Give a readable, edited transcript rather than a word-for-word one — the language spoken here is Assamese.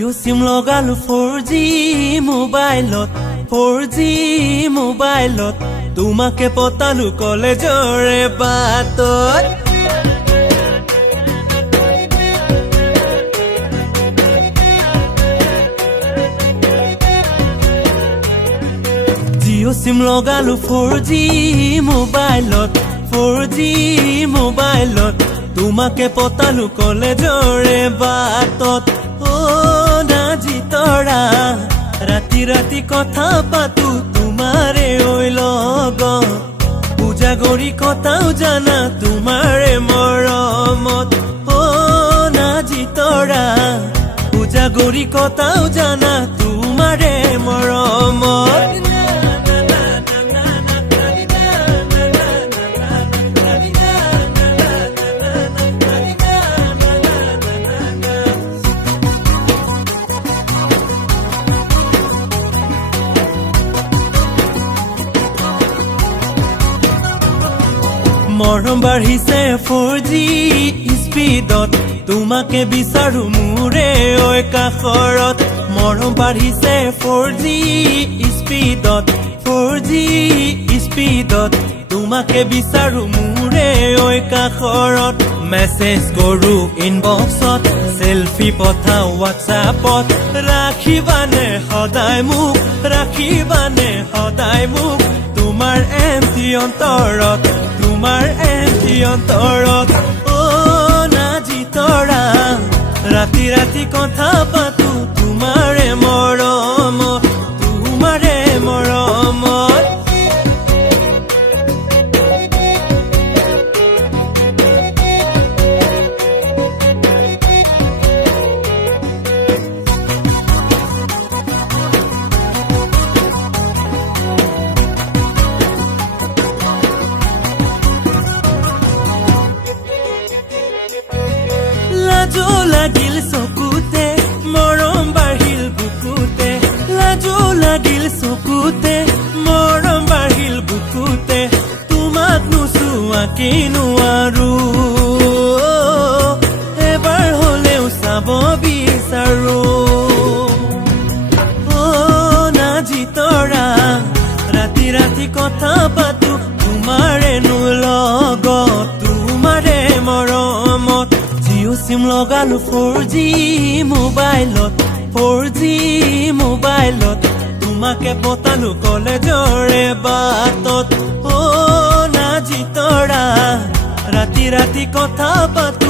জিঅ' সিম লগালো 4G মোবাইলত 4G মোবাইলত তোমাকে পতালো কলেজৰে বাটত জিঅ' সিম লগালো 4G মোবাইলত 4G মোবাইলত তোমাকে পতালো কলেজৰে বাটত নাজি তৰা ৰাতি ৰাতি কথা পাতো তোমাৰে ঐ লগত পূজা কৰি কথাও জানা তোমাৰে মৰমত নাজি তৰা পূজা কৰি কথাও জানা তোমাৰে মৰমত মৰম বাঢ়িছে 4G স্পীডত তোমাকে বিচাৰো মোৰে ঐ কাষৰত মৰম বাঢ়িছে 4G স্পীডত 4G স্পীডত তোমাকে বিচাৰো মোৰে ঐ কাষৰত মেছেজ কৰো ইনবক্সত সেলফি পঠাও হোৱাটছআপত ৰাখিবানে সদায় মোক ৰাখিবানে সদায় মোক তোমাৰ এমটি অন্তৰত তোমাৰ এমটি অন্তৰত নাজি তৰা ৰাতি ৰাতি কথা পাতো তোমাৰে মৰমত তোমাৰে মৰমত লাজো লাগিল চকুতে মৰম বাঢ়িল বুকুতে লাজো লাগিল চকুতে মৰম বাঢ়িল বুকুতে তোমাক নোচোৱাকে নোৱাৰো এবাৰ হলেও চাব বিচাৰো নাজি তৰা ৰাতি ৰাতি কথা পাতো তোমাৰে লগত তোমাৰে মৰমত জিঅ' সিম লগালো 4G মোবাইলত 4G মোবাইলত তোমাকে পতালো কলেজৰে বাটত নাজি তৰা ৰাতি ৰাতি কথা পাতো